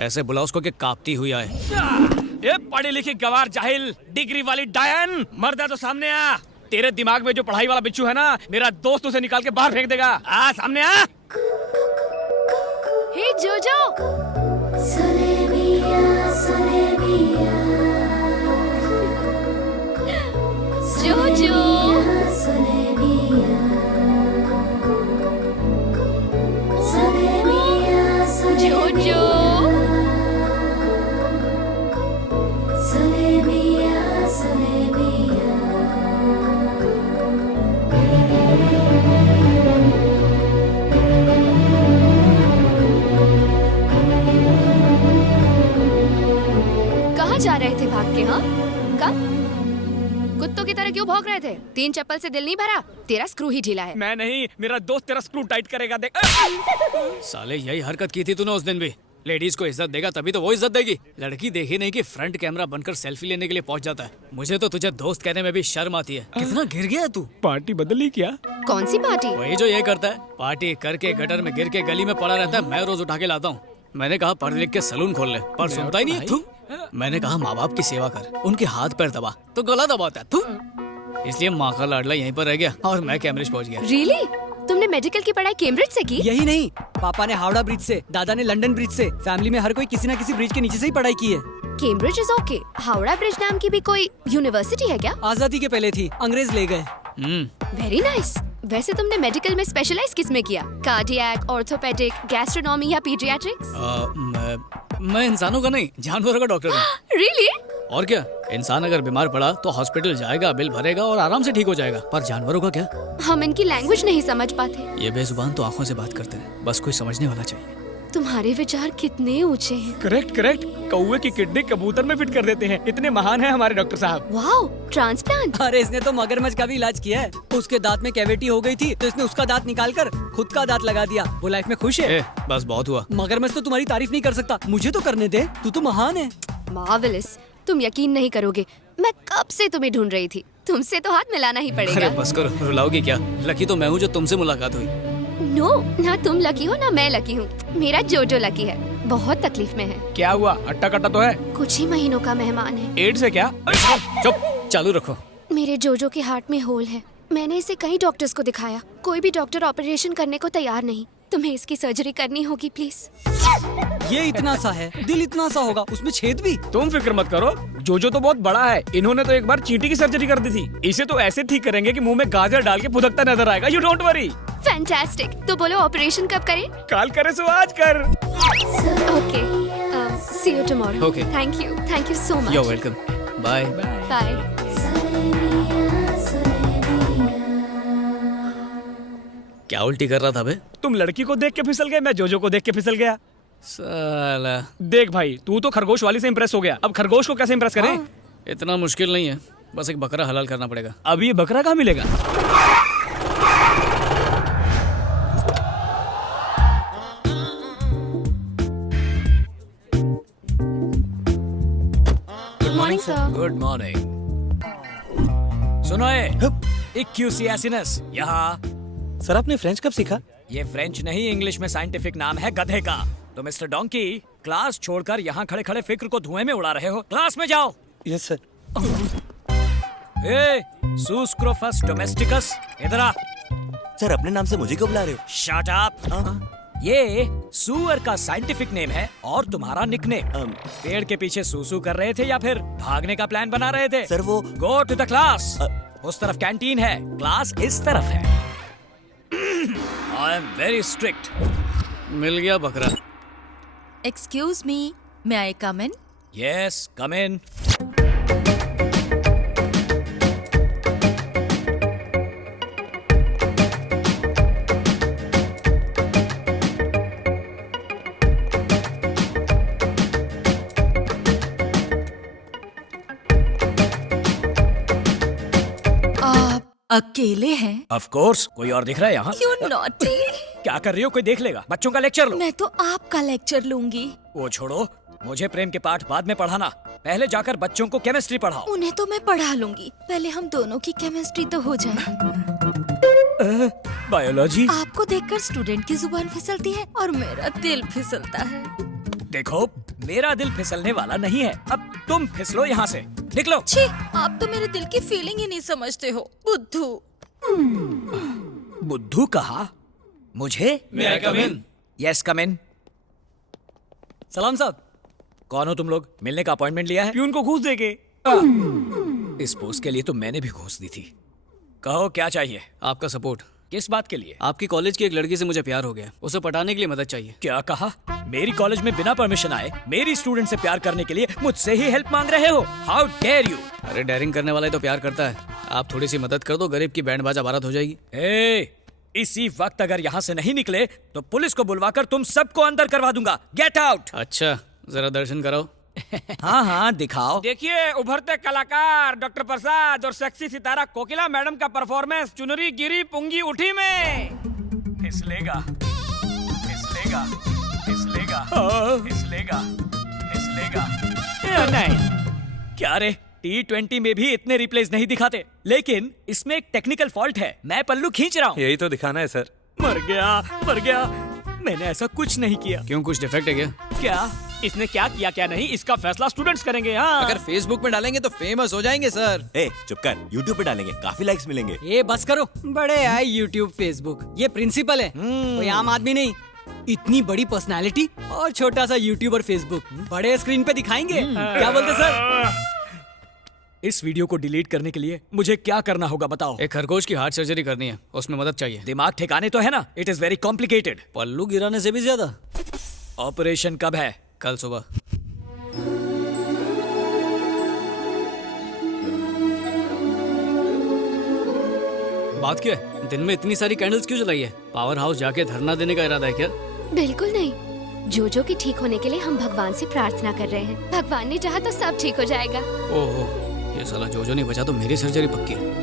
ऐसे बुला उसको कि कांपती हुई आए। ये पढ़ी लिखी गवार जाहिल डिग्री वाली डायन, मर्द है तो सामने आ। तेरे दिमाग में जो पढ़ाई वाला बिच्छू है ना, मेरा दोस्त उसे निकाल के बाहर फेंक देगा। आ सामने आ। हे जोजो, जोजो, जोजो, कहाँ जा रहे थे भाग के? हाँ, कब? कुत्तों की तरह क्यों भौंक रहे थे? 3 चप्पल से दिल नहीं भरा? तेरा स्क्रू ही ढीला है। मैं नहीं, मेरा दोस्त तेरा स्क्रू टाइट करेगा, देख। साले यही हरकत की थी तूने उस दिन भी। लेडीज को इज्जत देगा तभी तो वो इज्जत देगी। लड़की देखी नहीं कि फ्रंट कैमरा बनकर सेल्फी लेने के लिए पहुंच जाता है। मुझे तो तुझे दोस्त कहने में भी शर्म आती है। कितना गिर गया तू। पार्टी बदली क्या? कौन सी पार्टी? वही जो ये करता है, पार्टी करके गटर में गिर के गली में पड़ा रहता है। मैं रोज उठा के लाता हूँ। मैंने कहा पढ़ लिख के सलून खोल ले, पर सुनता ही नहीं है। तू मैंने कहा माँ बाप की सेवा कर, उनके हाथ पैर दबा, तो गला दबाता है तू। इसलिए माँ का लाडला यहीं पर रह गया और मैं कैम्ब्रिज पहुंच गया। रियली? तुमने मेडिकल की पढ़ाई कैम्ब्रिज से की? यही नहीं, पापा ने हावड़ा ब्रिज से, दादा ने लंदन ब्रिज से। फैमिली में हर कोई किसी न किसी ब्रिज के नीचे से ही पढ़ाई की है। Cambridge is okay. Howrah bridge नाम की भी कोई यूनिवर्सिटी है क्या? आजादी के पहले थी, अंग्रेज ले गए। Very nice. वैसे तुमने मेडिकल में स्पेशलाइज किस में किया? कार्डियक, ऑर्थोपेडिक, गैस्ट्रोनॉमी या पीडियाट्रिक्स? मैं इंसानों का नहीं, जानवरों का डॉक्टर हूँ। रियली? और क्या, इंसान अगर बीमार पड़ा तो हॉस्पिटल जाएगा, बिल भरेगा और आराम से ठीक हो जाएगा। पर जानवरों का क्या? हम इनकी लैंग्वेज नहीं समझ पाते। ये बेजुबान तो आंखों से बात करते हैं, बस कोई समझने वाला चाहिए। तुम्हारे विचार कितने ऊंचे हैं। Correct correct. कौवे की किडनी कबूतर में फिट कर देते हैं। इतने महान है हमारे डॉक्टर साहब। Wow, transplant. अरे इसने तो मगरमच्छ का भी इलाज किया है। उसके दांत में कैविटी हो गई थी तो इसने उसका दांत निकाल कर खुद का दांत लगा दिया। वो लाइफ में खुश है। बस बहुत हुआ। मगरमच्छ तो तुम्हारी तारीफ नहीं कर सकता, मुझे तो करने दे, तू तो महान है। मार्वेलस। तुम यकीन नहीं करोगे, मैं कब से तुम्हें ढूंढ रही थी। तुमसे तो हाथ मिलाना ही पड़ेगा। अरे बस करो, रुलाओगी क्या? लकी तो मैं हूँ जो तुमसे मुलाकात हुई। नो, ना तुम लकी हो ना मैं लकी हूँ। मेरा जोजो लकी है, बहुत तकलीफ में है। क्या हुआ? अट्टा कट्टा तो है। कुछ ही महीनों का मेहमान है। एड्स है क्या? चुप, चालू रखो। मेरे जोजो के हार्ट में होल है। मैंने इसे कई डॉक्टर्स को दिखाया, कोई भी डॉक्टर ऑपरेशन करने को तैयार नहीं। तुम्हें इसकी सर्जरी करनी होगी प्लीज। ये इतना सा है, दिल इतना सा होगा, उसमें छेद भी। तुम फिक्र मत करो, जोजो तो बहुत बड़ा है। इन्होंने तो एक बार चींटी की सर्जरी कर दी थी। इसे तो ऐसे ठीक करेंगे कि मुंह में गाजर डाल के फुदकता नजर आएगा। You don't worry. फैंटास्टिक। तो बोलो ऑपरेशन कब करें? काल करे सो आज कर। Okay, see you tomorrow. Okay. Thank you so much. You're welcome. Bye. Bye. क्या उल्टी कर रहा था बे? तुम लड़की को देख के फिसल गए, मैं जोजो को देख के फिसल गया। साला, देख भाई, तू तो खरगोश वाली से इम्प्रेस हो गया, अब खरगोश को कैसे इम्प्रेस करें? इतना मुश्किल नहीं है, बस एक बकरा हलाल करना पड़ेगा। अब ये बकरा कहाँ मिलेगा? Good morning sir. Good morning. सुनो एक क्यूसियासिनस यहाँ। सर आपने फ्रेंच कब सीखा? ये फ्रेंच नहीं, इंग्लिश में साइंटिफिक नाम है गधे का। तो मिस्टर डोंकी, क्लास छोड़कर यहाँ खड़े खड़े फिक्र को धुएं में उड़ा रहे हो। क्लास में जाओ। Yes sir. ए, सुस्क्रोफस डोमेस्टिकस, इधर आ। सर अपने नाम से मुझे क्यों बुला रहे हो? Shut up. ये सुअर का साइंटिफिक नेम है और तुम्हारा निकनेम। पेड़ के पीछे सूसू कर रहे थे या फिर भागने का प्लान बना रहे थे? सर वो गो टू द क्लास। उस तरफ कैंटीन है, क्लास इस तरफ है। I am very strict. मिल गया बकरा। Excuse me, may I come in? Yes, come in. आप अकेले हैं? ऑफ कोर्स, कोई और दिख रहा है यहाँ? You naughty! क्या कर रही हो? कोई देख लेगा। बच्चों का लेक्चर लो। मैं तो आपका लेक्चर लूंगी। वो छोड़ो, मुझे प्रेम के पाठ बाद में पढ़ाना, पहले जाकर बच्चों को केमिस्ट्री पढ़ाओ। उन्हें तो मैं पढ़ा लूंगी, पहले हम दोनों की केमिस्ट्री तो हो जाए। बायोलॉजी। आपको देखकर स्टूडेंट की जुबान फिसलती है और मेरा दिल फिसलता है। देखो, मेरा दिल फिसलने वाला नहीं है। अब तुम फिसलो यहाँ से, निकलो। छी, आप तो मेरे दिल की फीलिंग ही नहीं समझते हो, बुद्धू। बुद्धू कहा? मुझे? May I come in? Yes come in. सलाम साहब। कौन हो तुम लोग? मिलने का अपॉइंटमेंट लिया है? प्यून को घूस देके। इस पोस्ट के लिए तो मैंने भी घूस दी थी। कहो क्या चाहिए? आपका सपोर्ट। किस बात के लिए? आपकी कॉलेज की एक लड़की से मुझे प्यार हो गया, उसे पटाने के लिए मदद चाहिए। क्या कहा? मेरी कॉलेज में बिना परमिशन आए मेरी स्टूडेंट से प्यार करने के लिए मुझसे ही हेल्प मांग रहे हो? How dare you! अरे डेयरिंग करने वाला ही तो प्यार करता है। आप थोड़ी सी मदद कर दो, गरीब की बैंड बाजा बारात हो जाएगी। इसी वक्त अगर यहाँ से नहीं निकले तो पुलिस को बुलवाकर तुम सबको अंदर करवा दूंगा। Get out! अच्छा, जरा दर्शन कराओ। हाँ हाँ दिखाओ। देखिए उभरते कलाकार डॉक्टर प्रसाद और सेक्सी सितारा कोकिला मैडम का परफॉर्मेंस चुनरी गिरी पुंगी उठी में। फिसलेगा, फिसलेगा, फिसलेगा, फिसलेगा, फिसलेगा। नहीं, क्या रे? T20 में भी इतने रिप्लेस नहीं दिखाते, लेकिन इसमें एक टेक्निकल फॉल्ट है। मैं पल्लू खींच रहा हूँ। यही तो दिखाना है सर। मर गया, मर गया। मैंने ऐसा कुछ नहीं किया। क्यों, कुछ डिफेक्ट है क्या? क्या? इसने क्या किया क्या नहीं, इसका फैसला स्टूडेंट्स करेंगे। हाँ, अगर फेसबुक में डालेंगे तो फेमस हो जाएंगे सर। ए चुप कर, यूट्यूब पे डालेंगे, काफी लाइक्स मिलेंगे। ये बस करो, बड़े आए यूट्यूब फेसबुक। ये प्रिंसिपल है, कोई आम आदमी नहीं। इतनी बड़ी पर्सनालिटी और छोटा सा यूट्यूब और फेसबुक, बड़े स्क्रीन पे दिखाएंगे। क्या बोलते सर? इस वीडियो को डिलीट करने के लिए मुझे क्या करना होगा बताओ? एक खरगोश की हार्ट सर्जरी करनी है, उसमें मदद चाहिए। दिमाग ठिकाने तो है ना? It is very complicated. पल्लू गिराने से भी ज्यादा। ऑपरेशन कब है? कल सुबह। बात क्या है? दिन में इतनी सारी कैंडल्स क्यों जलाई है? पावर हाउस जाके धरना देने का इरादा है क्या? बिल्कुल नहीं, जोजो के ठीक होने के लिए हम भगवान से प्रार्थना कर रहे हैं। भगवान ने चाहा तो सब ठीक हो जाएगा। ओहो, ये साला जोजो नहीं बचा तो मेरी सर्जरी पक्की है।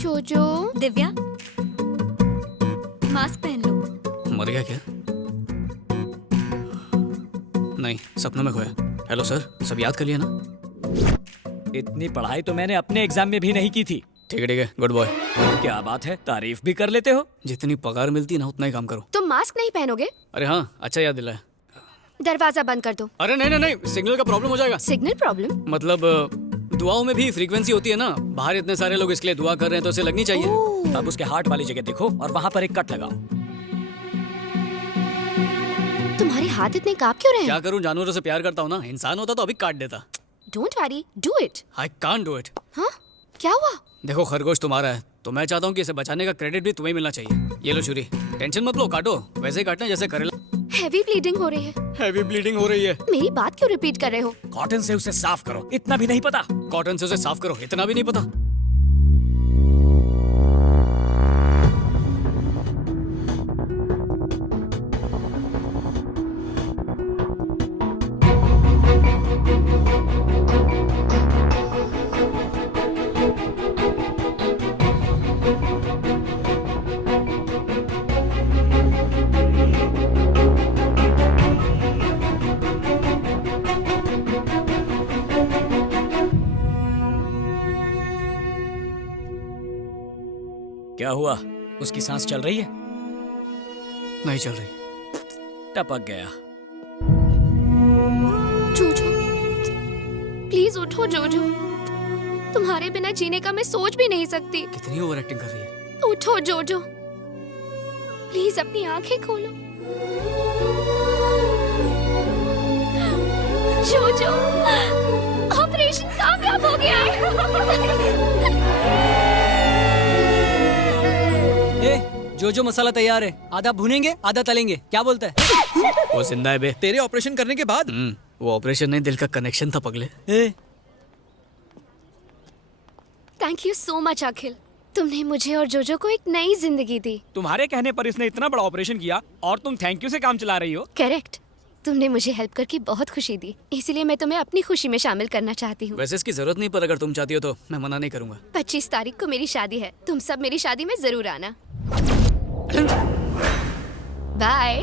जोजो, दिव्या, मास्क पहन लो। मर गया क्या? नहीं, सपनों में खोया। हेलो सर, सब याद कर लिया ना? इतनी पढ़ाई तो मैंने अपने एग्जाम में भी नहीं की थी। ठीक है, गुड बॉय। क्या बात है, तारीफ भी कर लेते हो। जितनी पगार मिलती है ना उतना ही काम करो। तुम मास्क नहीं पहनोगे? अरे हाँ, अच्छा याद दिलाया। दरवाजा बंद कर दो। अरे नहीं नहीं नहीं, सिग्नल का प्रॉब्लम हो जाएगा। Signal problem? मतलब दुआओं में भी फ्रीक्वेंसी होती है ना। बाहर इतने सारे लोग इसके लिए दुआ कर रहे हैं तो उसे लगनी चाहिए। अब उसके हार्ट वाली जगह देखो और वहाँ पर एक कट लगाओ। तुम्हारे हाथ इतने कांप क्यों रहे हैं? क्या करूं, जानवरों से प्यार करता हूं ना। इंसान होता तो अभी काट देता। Don't worry, do it. I can't do it. हाँ, क्या हुआ? देखो, खरगोश तुम्हारा है तो मैं चाहता हूँ कि इसे बचाने का क्रेडिट भी तुम्हें मिलना चाहिए। ये लो छुरी, टेंशन मत लो, काटो। वैसे ही काटना जैसे करेला। हैवी ब्लीडिंग हो रही है। हैवी ब्लीडिंग हो रही है? मेरी बात क्यों रिपीट कर रहे हो? कॉटन से उसे साफ करो, इतना भी नहीं पता? कॉटन से उसे साफ करो, इतना भी नहीं पता? क्या हुआ? उसकी सांस चल रही है? नहीं चल रही। टपक गया। जोजो, प्लीज उठो जोजो। तुम्हारे बिना जीने का मैं सोच भी नहीं सकती। कितनी ओवर एक्टिंग कर रही है। उठो जोजो, प्लीज अपनी आंखें खोलो। जोजो, ऑपरेशन कामयाब हो गया है। जो मसाला तैयार है, आधा भुनेंगे आधा तलेंगे। क्या बोलता है? वो जिंदा है बे। तेरे ऑपरेशन करने के बाद? वो ऑपरेशन नहीं, दिल का कनेक्शन था पगले। थैंक यू सो मच अखिल, तुमने मुझे और जोजो को एक नई जिंदगी दी। तुम्हारे कहने पर इसने इतना बड़ा ऑपरेशन किया और तुम थैंक यू से काम चला रही हो। करेक्ट, तुमने मुझे हेल्प करके बहुत खुशी दी, इसीलिए मैं तुम्हें अपनी खुशी में शामिल करना चाहती हूँ। वैसे इसकी जरूरत नहीं, पर अगर तुम चाहती हो तो मैं मना नहीं करूंगा। 25 तारीख को मेरी शादी है, तुम सब मेरी शादी में जरूर आना। बाय।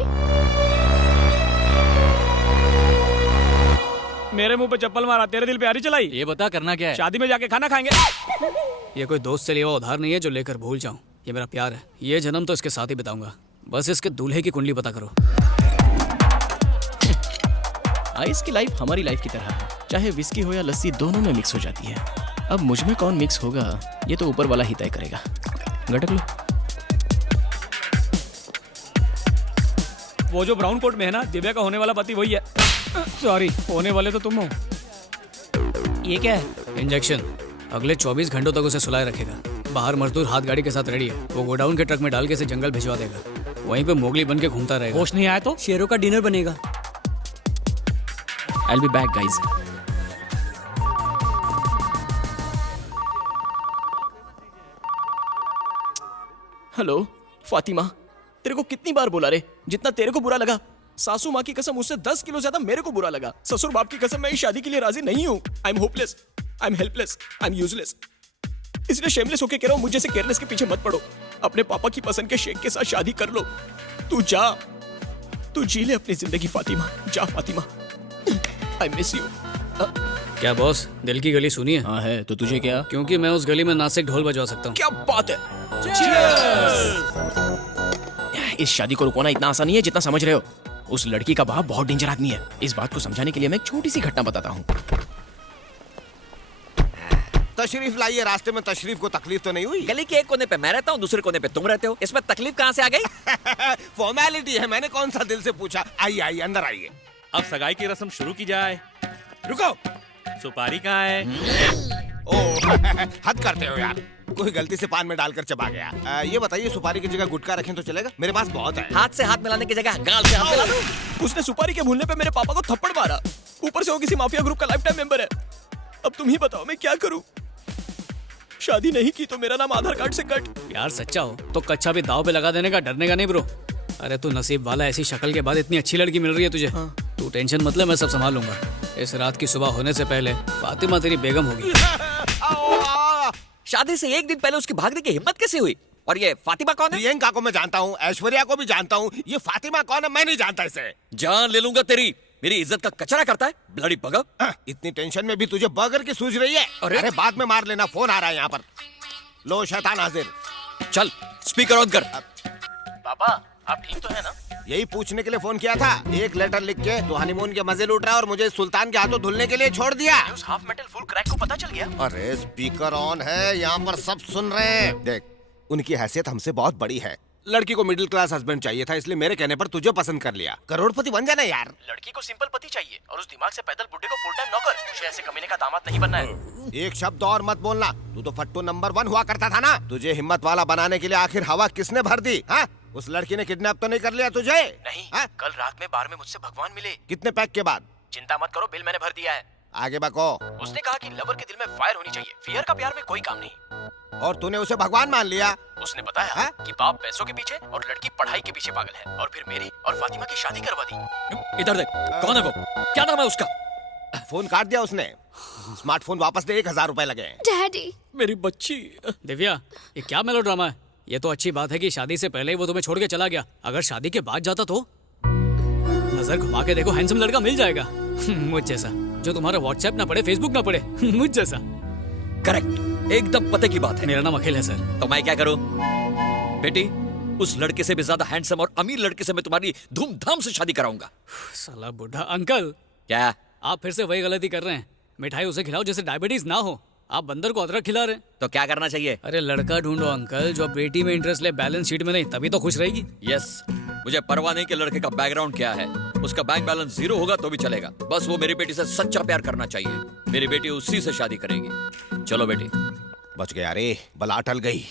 मे मेरे मुंह पे चप्पल मारा, तेरे दिल पे आरी चलाई। ये बता करना क्या है? शादी में जाके खाना खाएंगे। ये कोई दोस्त से लिया हुआ उधार नहीं है जो लेकर भूल जाऊं। ये मेरा प्यार है, ये जन्म तो इसके साथ ही बिताऊंगा। बस इसके दूल्हे की कुंडली पता करो। आइस की लाइफ हमारी लाइफ की तरह है, चाहे विस्की हो या लस्सी दोनों में मिक्स हो जाती है। अब मुझ में कौन मिक्स होगा ये तो ऊपर वाला ही तय करेगा। गटक लो। वो जो ब्राउन कोट में है ना, दिव्या का होने वाला पति वही है। सॉरी, होने वाले तो तुम हो। ये क्या है? इंजेक्शन अगले 24 घंटों तक उसे सुलाए रखेगा। बाहर मजदूर हाथ गाड़ी के साथ रेडी है, वो गोडाउन के ट्रक में डाल के इसे जंगल भिजवा देगा। वहीं पे मोगली बन के घूमता रहेगा। होश नहीं आया तो शेरों का डिनर बनेगा। I'll be back, guys. Hello Fatima, तेरे को कितनी बार बोला रे, जितना तेरे को बुरा लगा सासू माँ की कसम उससे 10 किलो ज्यादा मेरे को बुरा लगा। ससुर बाप की कसम मैं इस शादी के लिए राजी नहीं हूँ। I am hopeless, I am helpless, I am useless. इसलिए शेमलेस होके कह रहा हूँ, मुझे से केयरलेस के पीछे मत पड़ो। अपने पापा की पसंद के शेख के साथ शादी कर लो। तू जा, तू जी ले अपनी जिंदगी फातिमा। जा फातिमा, आई मिस यू। क्या बॉस, दिल की गली सुनी है? हाँ है, तो तुझे क्या? क्योंकि मैं उस गली में नासिक ढोल बजवा सकता हूँ। क्या बात है। इस शादी को रुकवाना इतना आसान नहीं है जितना समझ रहे हो। उस लड़की का बाप बहुत डेंजर आदमी है। इस बात को समझाने के लिए मैं एक छोटी सी घटना बताता हूँ। तशरीफ लाइए। रास्ते में तशरीफ को तकलीफ तो नहीं हुई? गली के एक कोने पे मैं रहता हूँ, दूसरे कोने पे तुम रहते हो, इसमें तकलीफ कहाँ से आ गई? फॉर्मेलिटी है, मैंने कौन सा दिल से पूछा। आइए आइए अंदर आइए। अब सगाई की रस्म शुरू की जाए। रुको, सुपारी कहाँ है? ओ हद करते हो यार, कोई गलती से पान में डालकर चबा गया। ये बताइए सुपारी की जगह गुटखा रखें तो चलेगा? मेरे पास बहुत है। हाथ से हाथ मिलाने की जगह गाल से हाथ मिला दो। उसने सुपारी के भूलने पे मेरे पापा को थप्पड़ मारा। ऊपर से वो किसी माफिया ग्रुप का लाइफ टाइम मेंबर है। अब तुम ही बताओ मैं क्या करूं? शादी नहीं की तो मेरा नाम आधार कार्ड से कट। यार सच्चा हो तो कच्चा भी दाव पे लगा देने का, डरने का नहीं ब्रो। अरे तू नसीब वाला, ऐसी शक्ल के बाद इतनी अच्छी लड़की मिल रही है तुझे। तू टेंशन मत ले, मैं सब संभाल लूंगा। इस रात की सुबह होने से पहले फातिमा तेरी बेगम होगी। शादी से एक दिन पहले उसकी भागने की हिम्मत कैसे हुई? और ये फातिमा कौन है? प्रियंका को मैं जानता हूँ, ऐश्वर्या को भी जानता हूँ, ये फातिमा कौन है मैं नहीं जानता इसे। जान ले लूंगा तेरी। मेरी इज्जत का कचरा करता है, ब्लडी बगर। इतनी टेंशन में भी तुझे बर्गर की सूझ रही है? अरे बाद में मार लेना, फोन आ रहा है यहाँ पर। लो शैतान हाजिर। चल स्पीकर ऑन कर। पापा आप ठीक तो है ना? यही पूछने के लिए फोन किया था। एक लेटर लिख के तो हनीमून के मजे लूट रहा है और मुझे सुल्तान के हाथों धुलने के लिए छोड़ दिया। उस हाफ मेटल फुल क्रैक को पता चल गया? अरे स्पीकर ऑन है, यहाँ पर सब सुन रहे हैं। देख, उनकी हैसियत हमसे बहुत बड़ी है। लड़की को मिडिल क्लास हस्बैंड चाहिए था, इसलिए मेरे कहने पर तुझे पसंद कर लिया। करोड़पति बन जाना यार। लड़की को सिंपल पति चाहिए और उस दिमाग से पैदल बुड्ढे को फुल टाइम नौकर। मुझे ऐसे कमीने का दामाद नहीं बनना है। एक शब्द और मत बोलना। तू तो फट्टू नंबर 1 हुआ करता था ना। तुझे हिम्मत वाला बनाने के लिए आखिर हवा किसने भर दी? हाँ? उस लड़की ने किडनैप तो नहीं कर लिया तुझे? नहीं, हाँ? कल रात में बार में मुझसे भगवान मिले। कितने पैक के बाद? चिंता मत करो, बिल मैंने भर दिया है। आगे बको। उसने कहा कि लवर के दिल में फायर होनी चाहिए, फियर का प्यार में कोई काम नहीं। और तूने उसे भगवान मान लिया? उसने बताया हाँ? कि बाप पैसों के पीछे और लड़की पढ़ाई के पीछे पागल है, और फिर मेरी और फातिमा की शादी करवा दी। इधर देख, कौन है वो? क्या नाम है उसका? फोन काट दिया उसने। स्मार्टफोन वापस दे, 1000 रुपए लगे। डैडी, मेरी बच्ची। दिव्या, ये क्या मेलोड्रामा है? ये तो अच्छी बात है कि शादी से पहले ही वो तुम्हें छोड़ के चला गया। अगर शादी के बाद जाता तो? नजर घुमा के देखो, हैंडसम लड़का मिल जाएगा मुझ जैसा, जो तुम्हारा व्हाट्सएप ना पढ़े, फेसबुक ना पढ़े मुझ जैसा। करेक्ट, एकदम पते की बात है। मेरा नाम अखिल है सर। तो मैं क्या करूं? बेटी, उस लड़के से भी ज्यादा हैंडसम और अमीर लड़के से मैं तुम्हारी धूमधाम से शादी कराऊंगा। साला बुढ़ा अंकल। क्या? आप फिर से वही गलती कर रहे हैं। मिठाई उसे खिलाओ जैसे डायबिटीज ना हो। आप बंदर को अदरक खिला रहे हैं। तो क्या करना चाहिए? अरे लड़का ढूंढो अंकल, जो बेटी में इंटरेस्ट ले, बैलेंस शीट में नहीं, तभी तो खुश रहेगी। यस, मुझे परवाह नहीं कि लड़के का बैकग्राउंड क्या है। उसका बैंक बैलेंस 0 होगा तो भी चलेगा। बस वो मेरी बेटी से सच्चा प्यार करना चाहिए। मेरी बेटी उसी से शादी करेगी। चलो बेटी। बच गया रे, बला टल गई।